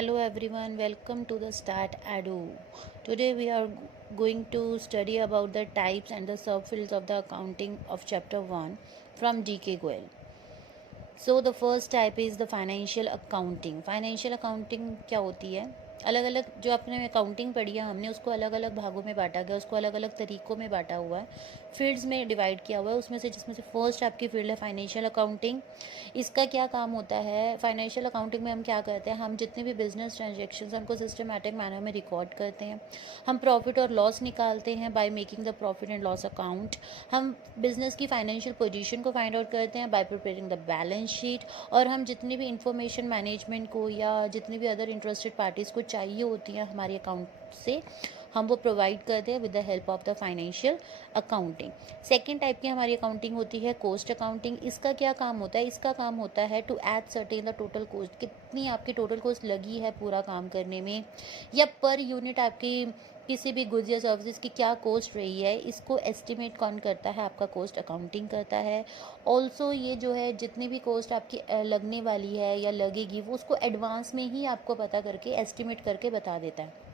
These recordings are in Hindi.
Hello everyone, welcome to the Start Adu. Today we are going to study about the types and the subfields of the accounting of chapter 1 from DK Goel. So the first type is the financial accounting. Financial accounting क्या होती है? अलग अलग जो आपने अकाउंटिंग पढ़ी है हमने उसको अलग अलग भागों में बांटा गया, उसको अलग अलग तरीक़ों में बांटा हुआ है, फील्ड्स में डिवाइड किया हुआ है। उसमें से जिसमें से फर्स्ट आपकी फील्ड है फाइनेंशियल अकाउंटिंग। इसका क्या काम होता है? फाइनेंशियल अकाउंटिंग में हम क्या करते हैं, हम जितने भी बिजनेस ट्रांजेक्शन्स उनको सिस्टमेटिक मैनर में रिकॉर्ड करते हैं। हम प्रॉफिट और लॉस निकालते हैं by making the profit and loss account. हम बिजनेस की फाइनेंशियल पोजीशन को फाइंड आउट करते हैं bye preparing the balance sheet. और हम जितनी भी इंफॉर्मेशन मैनेजमेंट को या जितनी भी अदर इंटरेस्टेड पार्टीज़ को चाहिए होती हैं हमारे अकाउंट से, हम वो प्रोवाइड करते हैं with the help of the financial accounting. Second type की हमारी अकाउंटिंग होती है कॉस्ट अकाउंटिंग। इसका क्या काम होता है? इसका काम होता है to add certain the total cost, कितनी आपकी टोटल कॉस्ट लगी है पूरा काम करने में, या पर यूनिट आपकी किसी भी गुड्स या सर्विसेज की क्या कॉस्ट रही है, इसको एस्टिमेट कौन करता है? आपका कॉस्ट अकाउंटिंग करता है। ऑल्सो ये जो है जितनी भी कॉस्ट आपकी लगने वाली है या लगेगी वो उसको एडवांस में ही आपको पता करके एस्टिमेट करके बता देता है।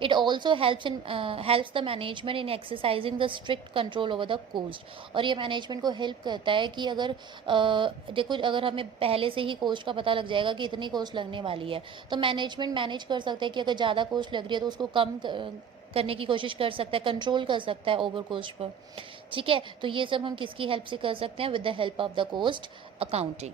It also helps the management in exercising the strict control over the cost। और ये मैनेजमेंट को हेल्प करता है कि अगर देखो अगर हमें पहले से ही कॉस्ट का पता लग जाएगा कि इतनी कॉस्ट लगने वाली है, तो मैनेजमेंट मैनेज कर सकता है कि अगर ज़्यादा कॉस्ट लग रही है तो उसको कम करने की कोशिश कर सकता है, कंट्रोल कर सकता है ओवर कॉस्ट पर। ठीक है, तो ये सब हम किसकी हेल्प से कर सकते हैं? With the help of the cost accounting.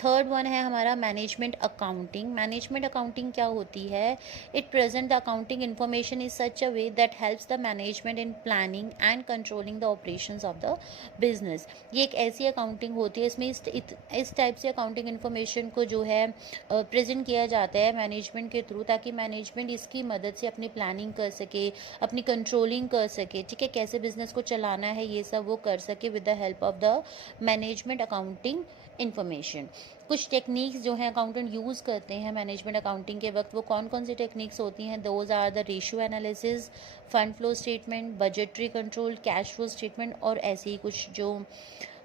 Third one है हमारा मैनेजमेंट अकाउंटिंग। मैनेजमेंट अकाउंटिंग क्या होती है? It present the accounting information is such a way that helps the management in planning and controlling the operations of the business. ये एक ऐसी अकाउंटिंग होती है, इसमें इस टाइप से अकाउंटिंग इन्फॉर्मेशन को जो है प्रेजेंट किया जाता है मैनेजमेंट के थ्रू, ताकि मैनेजमेंट इसकी मदद से अपनी प्लानिंग कर सके, अपनी कंट्रोलिंग कर सके। ठीक है, कैसे बिजनेस को चलाना है ये सब वो कर सके with the help of the management accounting information. कुछ टेक्निक्स जो हैं अकाउंटेंट यूज़ करते हैं मैनेजमेंट अकाउंटिंग के वक्त, वो कौन कौन सी टेक्निक्स होती हैं? Those are the ratio analysis, fund flow statement, budgetary control, cash flow statement, और ऐसे ही कुछ जो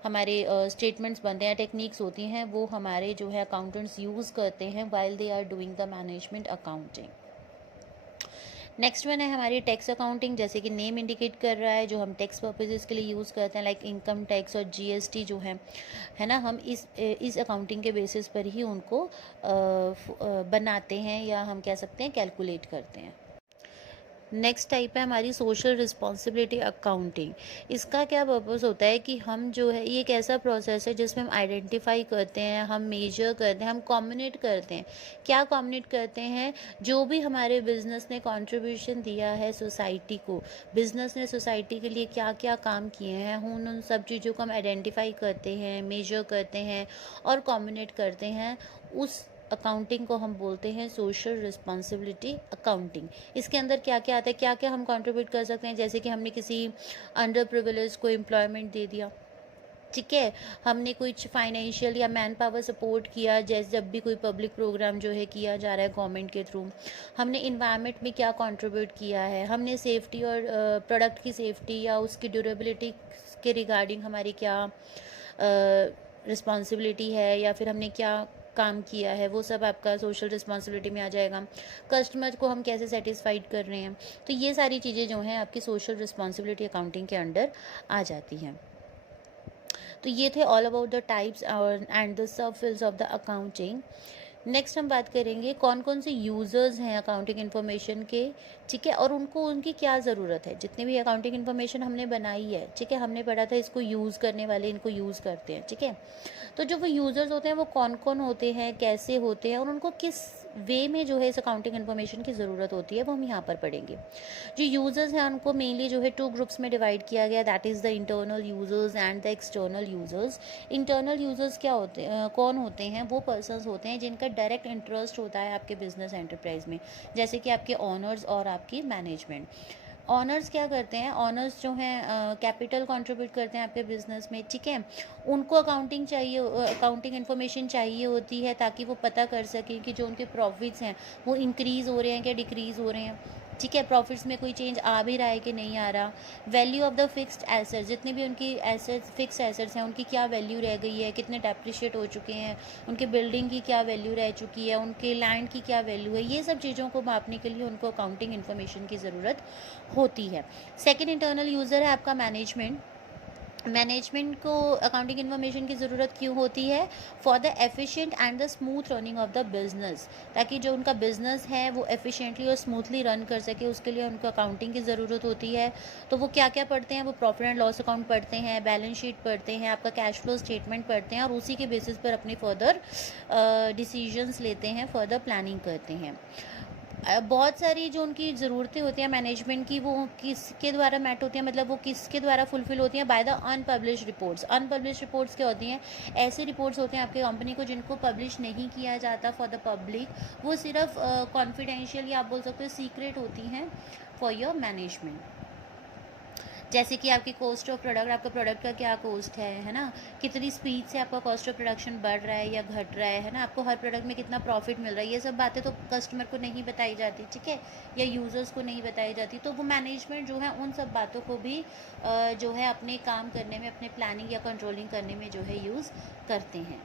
हमारे स्टेटमेंट्स बनते हैं, टेक्निक्स होती हैं, वो हमारे जो है अकाउंटेंट्स यूज़ करते हैं while they are doing the management accounting. Next one है हमारी टैक्स अकाउंटिंग। जैसे कि नेम इंडिकेट कर रहा है, जो हम टैक्स पर्पजेज़ के लिए यूज़ करते हैं लाइक इनकम टैक्स और जीएसटी जो है ना, हम इस अकाउंटिंग के बेसिस पर ही उनको बनाते हैं, या हम कह सकते हैं कैलकुलेट करते हैं। नेक्स्ट टाइप है हमारी सोशल रिस्पॉन्सिबिलिटी अकाउंटिंग। इसका क्या पर्पस होता है कि हम जो है, ये एक ऐसा प्रोसेस है जिसमें हम आइडेंटिफाई करते हैं, हम मेजर करते हैं, हम कम्युनिकेट करते हैं। क्या कम्युनिकेट करते हैं? जो भी हमारे बिजनेस ने कंट्रीब्यूशन दिया है सोसाइटी को, बिजनेस ने सोसाइटी के लिए क्या क्या काम किए हैं, उन सब चीज़ों को हम आइडेंटिफाई करते हैं, मेजर करते हैं और कम्युनिकेट करते हैं। उस अकाउंटिंग को हम बोलते हैं सोशल रिस्पॉन्सिबिलिटी अकाउंटिंग। इसके अंदर क्या क्या आता है, क्या क्या हम कंट्रीब्यूट कर सकते हैं? जैसे कि हमने किसी अंडर प्रिविलेज को एम्प्लॉयमेंट दे दिया, ठीक है, हमने कुछ फाइनेंशियल या मैन पावर सपोर्ट किया, जैसे जब भी कोई पब्लिक प्रोग्राम जो है किया जा रहा है गवर्नमेंट के थ्रू, हमने इन्वायरमेंट में क्या कंट्रीब्यूट किया है, हमने सेफ्टी और प्रोडक्ट की सेफ्टी या उसकी ड्यूरेबिलिटी के रिगार्डिंग हमारी क्या रिस्पॉन्सिबिलिटी है, या फिर हमने क्या काम किया है, वो सब आपका सोशल रिस्पॉन्सिबिलिटी में आ जाएगा। कस्टमर को हम कैसे सेटिस्फाइड कर रहे हैं, तो ये सारी चीज़ें जो हैं आपकी सोशल रिस्पॉन्सिबिलिटी अकाउंटिंग के अंडर आ जाती हैं। तो ये थे all about the types and the sub fields of the accounting. Next हम बात करेंगे कौन कौन से यूज़र्स हैं अकाउंटिंग इन्फॉर्मेशन के, ठीक है, और उनको उनकी क्या ज़रूरत है। जितने भी अकाउंटिंग इन्फॉर्मेशन हमने बनाई है, ठीक है, हमने पढ़ा था इसको यूज़ करने वाले इनको यूज़ करते हैं, ठीक है। तो जो वो यूज़र्स होते हैं वो कौन कौन होते हैं, कैसे होते हैं, और उनको किस वे में जो है इस अकाउंटिंग इन्फॉर्मेशन की ज़रूरत होती है, वो हम यहाँ पर पढ़ेंगे। जो यूज़र्स हैं उनको मेनली जो है 2 ग्रुप्स में डिवाइड किया गया, that is the internal users and the external users. Internal users क्या होते हैं, कौन होते हैं? वो पर्सन्स होते हैं जिनका डायरेक्ट इंटरेस्ट होता है आपके बिजनेस एंटरप्राइज में, जैसे कि आपके ऑनर्स और आपकी मैनेजमेंट। ऑनर्स क्या करते हैं? ऑनर्स जो हैं कैपिटल कंट्रीब्यूट करते हैं आपके बिजनेस में, ठीक है। उनको अकाउंटिंग चाहिए, अकाउंटिंग इन्फॉर्मेशन चाहिए होती है ताकि वो पता कर सकें कि जो उनके प्रॉफिट्स हैं वो इंक्रीज़ हो रहे हैं क्या डिक्रीज़ हो रहे हैं, ठीक है, प्रॉफिट्स में कोई चेंज आ भी रहा है कि नहीं आ रहा, value of the fixed assets, जितने भी उनकी एसेट्स फिक्स एसेट्स हैं उनकी क्या वैल्यू रह गई है, कितने डेप्रिशिएट हो चुके हैं, उनके बिल्डिंग की क्या वैल्यू रह चुकी है, उनके लैंड की क्या वैल्यू है, ये सब चीज़ों को मापने के लिए उनको अकाउंटिंग इन्फॉर्मेशन की ज़रूरत होती है। सेकेंड इंटरनल यूज़र है आपका मैनेजमेंट। मैनेजमेंट को अकाउंटिंग इन्फॉर्मेशन की ज़रूरत क्यों होती है? For the efficient and the smooth running of the business, ताकि जो उनका बिजनेस है वो एफिशिएंटली और स्मूथली रन कर सके, उसके लिए उनको अकाउंटिंग की ज़रूरत होती है। तो वो क्या क्या पढ़ते हैं? वो प्रॉफिट एंड लॉस अकाउंट पढ़ते हैं, बैलेंस शीट पढ़ते हैं, आपका कैश फ्लो स्टेटमेंट पढ़ते हैं, और उसी के बेसिस पर अपने फर्दर डिसीजंस लेते हैं, फर्दर प्लानिंग करते हैं। बहुत सारी जो उनकी ज़रूरतें होती हैं मैनेजमेंट की, वो किसके द्वारा मैट होती हैं, मतलब वो किसके द्वारा फुलफ़िल होती हैं? By the unpublished reports. Unpublished reports क्या होती हैं? ऐसी रिपोर्ट्स होते हैं आपके कंपनी को जिनको पब्लिश नहीं किया जाता फॉर द पब्लिक, वो सिर्फ कॉन्फिडेंशियल या आप बोल सकते हो सीक्रेट होती हैं फॉर योर मैनेजमेंट। जैसे कि आपकी कॉस्ट ऑफ प्रोडक्ट, आपका प्रोडक्ट का क्या कॉस्ट है ना, कितनी स्पीड से आपका कॉस्ट ऑफ प्रोडक्शन बढ़ रहा है या घट रहा है ना, आपको हर प्रोडक्ट में कितना प्रॉफिट मिल रहा है, ये सब बातें तो कस्टमर को नहीं बताई जाती, ठीक है, या यूज़र्स को नहीं बताई जाती। तो वो मैनेजमेंट जो है उन सब बातों को भी जो है अपने काम करने में, अपने प्लानिंग या कंट्रोलिंग करने में जो है यूज़ करते हैं।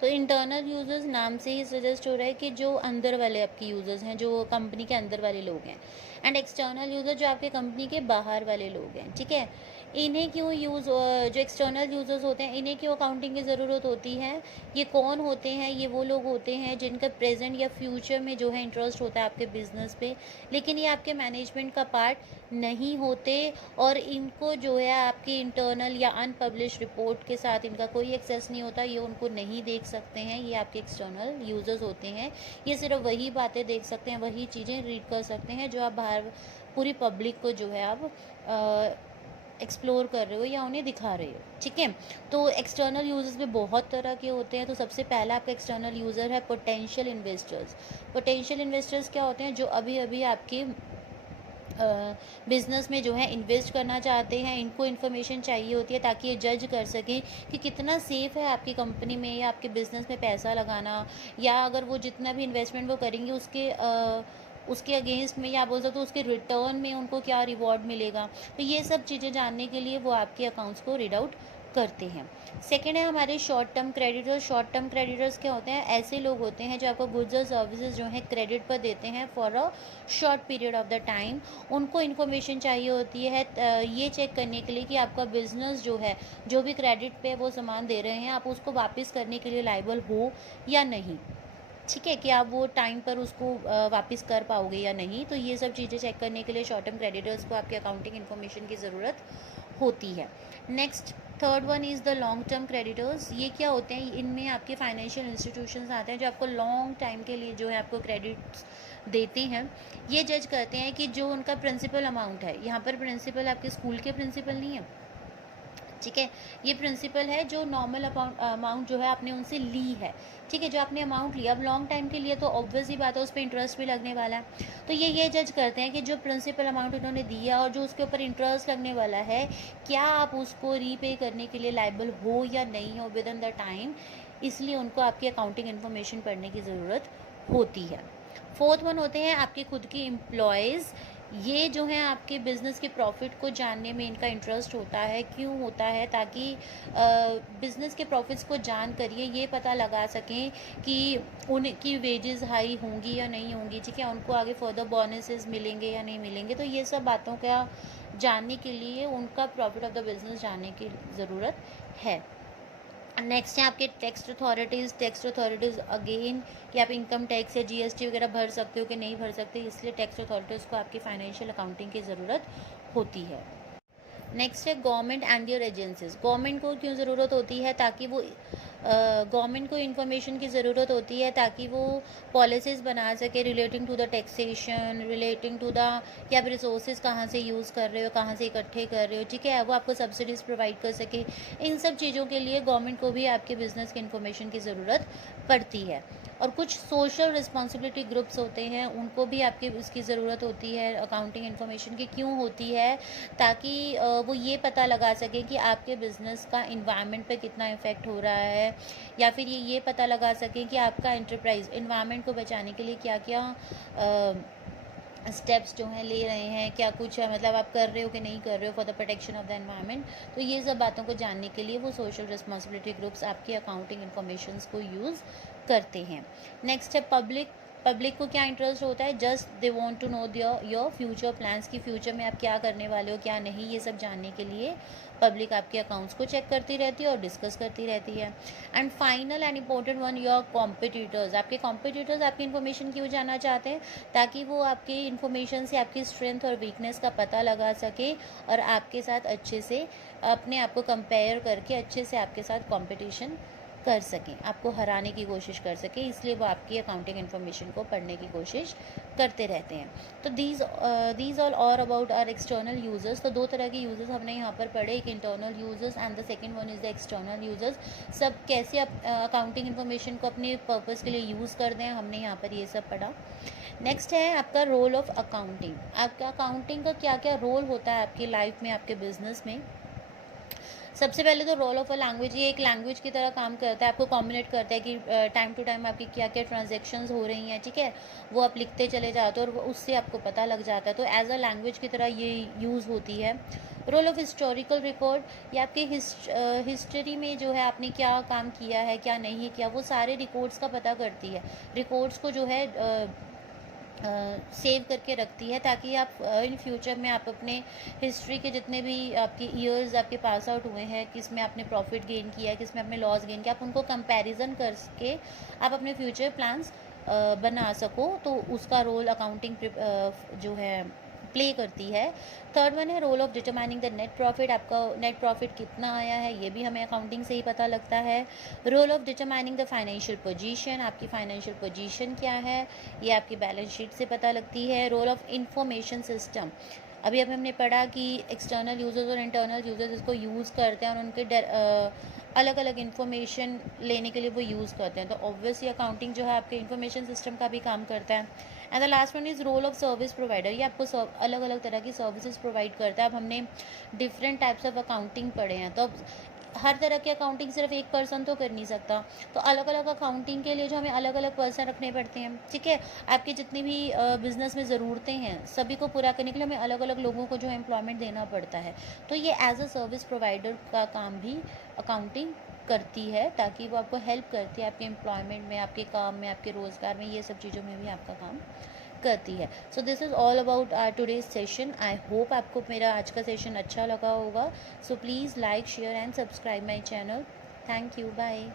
तो इंटरनल यूज़र्स नाम से ही सजेस्ट हो रहा है कि जो अंदर वाले आपके यूज़र्स हैं, जो कंपनी के अंदर वाले लोग हैं, एंड एक्सटर्नल यूज़र जो आपके कंपनी के बाहर वाले लोग हैं, ठीक है। इन्हें क्यों जो एक्सटर्नल यूज़र्स होते हैं इन्हें क्यों अकाउंटिंग की ज़रूरत होती है? ये कौन होते हैं? ये वो लोग होते हैं जिनका प्रेजेंट या फ्यूचर में जो है इंटरेस्ट होता है आपके बिजनेस पे, लेकिन ये आपके मैनेजमेंट का पार्ट नहीं होते, और इनको जो है आपकी इंटरनल या अनपब्लिश रिपोर्ट के साथ इनका कोई एक्सेस नहीं होता, ये उनको नहीं देख सकते हैं। ये आपके एक्सटर्नल यूज़र्स होते हैं। ये सिर्फ वही बातें देख सकते हैं, वही चीज़ें रीड कर सकते हैं जो आप बाहर पूरी पब्लिक को जो है आप एक्सप्लोर कर रहे हो या उन्हें दिखा रहे हो, ठीक है। तो एक्सटर्नल यूज़र्स भी बहुत तरह के होते हैं। तो सबसे पहला आपका एक्सटर्नल यूज़र है पोटेंशियल इन्वेस्टर्स। पोटेंशियल इन्वेस्टर्स क्या होते हैं? जो अभी अभी आपके बिज़नेस में जो है इन्वेस्ट करना चाहते हैं, इनको इन्फॉर्मेशन चाहिए होती है ताकि ये जज कर सकें कि कितना सेफ़ है आपकी कंपनी में या आपके बिज़नेस में पैसा लगाना, या अगर वो जितना भी इन्वेस्टमेंट वो करेंगे उसके अगेंस्ट में, या बोल सकते हो उसके रिटर्न में उनको क्या रिवॉर्ड मिलेगा। तो ये सब चीज़ें जानने के लिए वो आपके अकाउंट्स को रीड आउट करते हैं। सेकेंड है हमारे short term creditors. Short term creditors क्या होते हैं? ऐसे लोग होते हैं जो आपको गुड्स और सर्विसेज जो है क्रेडिट पर देते हैं for a short period of the time. उनको इन्फॉर्मेशन चाहिए होती है ये चेक करने के लिए कि आपका बिजनेस जो है, जो भी क्रेडिट पे वो सामान दे रहे हैं, आप उसको वापस करने के लिए लायबल हो या नहीं, ठीक है, कि आप वो टाइम पर उसको वापस कर पाओगे या नहीं। तो ये सब चीज़ें चेक करने के लिए शॉर्ट टर्म क्रेडिटर्स को आपके अकाउंटिंग इन्फॉर्मेशन की ज़रूरत होती है। Next third one is the long term creditors. ये क्या होते हैं? इनमें आपके फाइनेंशियल इंस्टीट्यूशंस आते हैं जो आपको लॉन्ग टाइम के लिए जो है आपको क्रेडिट्स देते हैं। ये जज करते हैं कि जो उनका प्रिंसिपल अमाउंट है, यहाँ पर प्रिंसिपल आपके स्कूल के प्रिंसिपल नहीं है, ठीक है, ये प्रिंसिपल है जो नॉर्मल अमाउंट जो है आपने उनसे ली है, ठीक है, जो आपने अमाउंट लिया अब लॉन्ग टाइम के लिए, तो ऑब्वियस ही बात है उस पर इंटरेस्ट भी लगने वाला है। तो ये जज करते हैं कि जो प्रिंसिपल अमाउंट उन्होंने दिया और जो उसके ऊपर इंटरेस्ट लगने वाला है, क्या आप उसको रीपे करने के लिए लायबल हो या नहीं हो विद इन द टाइम। इसलिए उनको आपकी अकाउंटिंग इन्फॉर्मेशन पढ़ने की ज़रूरत होती है। फोर्थ वन होते हैं आपके खुद के एम्प्लॉयज़। ये जो है आपके बिज़नेस के प्रॉफिट को जानने में इनका इंटरेस्ट होता है। क्यों होता है? ताकि बिज़नेस के प्रॉफिट्स को जान कर ये पता लगा सकें कि उनकी वेजेस हाई होंगी या नहीं होंगी, ठीक है, उनको आगे फर्दर बोनसेस मिलेंगे या नहीं मिलेंगे। तो ये सब बातों का जानने के लिए उनका प्रॉफिट ऑफ द बिज़नेस जानने की ज़रूरत है। नेक्स्ट है आपके tax authorities. Tax authorities again कि आप इनकम टैक्स या जीएसटी वगैरह भर सकते हो कि नहीं भर सकते, इसलिए टैक्स अथॉरिटीज़ को आपकी फाइनेंशियल अकाउंटिंग की ज़रूरत होती है। नेक्स्ट है government and their agencies. Government को क्यों ज़रूरत होती है? ताकि वो गवर्नमेंट को इन्फॉर्मेशन की ज़रूरत होती है ताकि वो पॉलिसीज़ बना सके relating to the taxation, relating to the कि आप रिसोर्सेज कहाँ से यूज़ कर रहे हो, कहाँ से इकट्ठे कर रहे हो, ठीक है, वो आपको सब्सिडीज़ प्रोवाइड कर सके। इन सब चीज़ों के लिए गवर्नमेंट को भी आपके बिज़नेस की इन्फॉर्मेशन की ज़रूरत पड़ती है। और कुछ सोशल रिस्पॉन्सिबिलिटी ग्रुप्स होते हैं, उनको भी आपकी इसकी ज़रूरत होती है अकाउंटिंग इन्फॉर्मेशन की। क्यों होती है? ताकि वो ये पता लगा सकें कि आपके बिज़नेस का इन्वायरमेंट पे कितना इफ़ेक्ट हो रहा है, या फिर ये पता लगा सकें कि आपका एंटरप्राइज इन्वायरमेंट को बचाने के लिए क्या क्या स्टेप्स जो हैं ले रहे हैं, क्या कुछ है, मतलब आप कर रहे हो कि नहीं कर रहे हो for the protection of the environment. तो ये सब बातों को जानने के लिए वो सोशल रिस्पॉन्सिबिलिटी ग्रुप्स आपकी अकाउंटिंग इन्फॉर्मेशन को यूज़ करते हैं। नेक्स्ट है पब्लिक। पब्लिक को क्या इंटरेस्ट होता है, just they want to know your future plans, की फ्यूचर में आप क्या करने वाले हो क्या नहीं, ये सब जानने के लिए पब्लिक आपके अकाउंट्स को चेक करती रहती है और डिस्कस करती रहती है। And final and important one, your competitors. आपके कॉम्पिटिटर्स आपकी इन्फॉर्मेशन क्यों जानना चाहते हैं, ताकि वो आपकी इन्फॉर्मेशन से आपकी स्ट्रेंथ और वीकनेस का पता लगा सके और आपके साथ अच्छे से अपने आप को कंपेयर करके अच्छे से आपके साथ कंपटीशन कर सकें, आपको हराने की कोशिश कर सकें, इसलिए वो आपकी अकाउंटिंग इन्फॉर्मेशन को पढ़ने की कोशिश करते रहते हैं। तो दीज ऑल और अबाउट आर एक्सटर्नल यूजर्स। तो दो तरह के यूजर्स हमने यहाँ पर पढ़े, एक internal users and the second one is the external users. सब कैसे आप अकाउंटिंग इन्फॉर्मेशन को अपने पर्पज़ के लिए यूज़ करते हैं, हमने यहाँ पर ये सब पढ़ा। नेक्स्ट है आपका रोल ऑफ अकाउंटिंग। आपका अकाउंटिंग का क्या क्या रोल होता है आपकी लाइफ में, आपके बिजनेस में। सबसे पहले तो रोल ऑफ अ लैंग्वेज, ये एक लैंग्वेज की तरह काम करता है, आपको कम्युनिकेट करता है कि टाइम टू टाइम आपकी क्या क्या ट्रांजेक्शन्स हो रही हैं, ठीक है, वो आप लिखते चले जाते हो और उससे आपको पता लग जाता है। तो एज अ लैंग्वेज की तरह ये यूज़ होती है। रोल ऑफ हिस्टोरिकल रिकॉर्ड, ये आपके हिस्ट्री में जो है आपने क्या काम किया है क्या नहीं किया, वो सारे रिकॉर्ड्स का पता करती है। रिकॉर्ड्स को जो है सेव करके रखती है, ताकि आप इन फ्यूचर में आप अपने हिस्ट्री के जितने भी आपके ईयर्स आपके पास आउट हुए हैं, किस में आपने प्रॉफिट गेन किया है, किस में आपने लॉस गेन किया, आप उनको कंपैरिजन करके आप अपने फ्यूचर प्लान्स बना सको। तो उसका रोल अकाउंटिंग जो है प्ले करती है। थर्ड वन है role of determining the net profit. आपका नेट प्रॉफिट कितना आया है ये भी हमें अकाउंटिंग से ही पता लगता है। Role of determining the financial position, आपकी फाइनेंशियल पोजीशन क्या है ये आपकी बैलेंस शीट से पता लगती है। रोल ऑफ इंफॉर्मेशन सिस्टम, अभी हमने पढ़ा कि एक्सटर्नल यूजर्स और इंटरनल यूजर्स इसको यूज़ करते हैं और उनके अलग अलग इन्फॉर्मेशन लेने के लिए वो यूज़ करते हैं। तो ऑब्वियसली अकाउंटिंग जो है आपके इन्फॉर्मेशन सिस्टम का भी काम करता है। And the last one is role of service provider, ये आपको अलग अलग तरह की सर्विसेज प्रोवाइड करता है। अब हमने डिफरेंट टाइप्स ऑफ अकाउंटिंग पढ़े हैं, तो हर तरह की अकाउंटिंग सिर्फ एक पर्सन तो कर नहीं सकता, तो अलग अलग अकाउंटिंग के लिए जो हमें अलग अलग पर्सन रखने पड़ते हैं, ठीक है। आपकी जितनी भी बिजनेस में ज़रूरतें हैं सभी को पूरा करने के लिए हमें अलग अलग लोगों को जो है एम्प्लॉयमेंट देना पड़ता है। तो ये एज अ सर्विस प्रोवाइडर का काम भी अकाउंटिंग करती है, ताकि वो आपको हेल्प करती है आपके एम्प्लॉयमेंट में, आपके काम में, आपके रोज़गार में, ये सब चीज़ों में भी आपका काम करती है। So this is all about our today's session. I hope आपको मेरा आज का सेशन अच्छा लगा होगा। So please like share and subscribe my channel. Thank you, bye.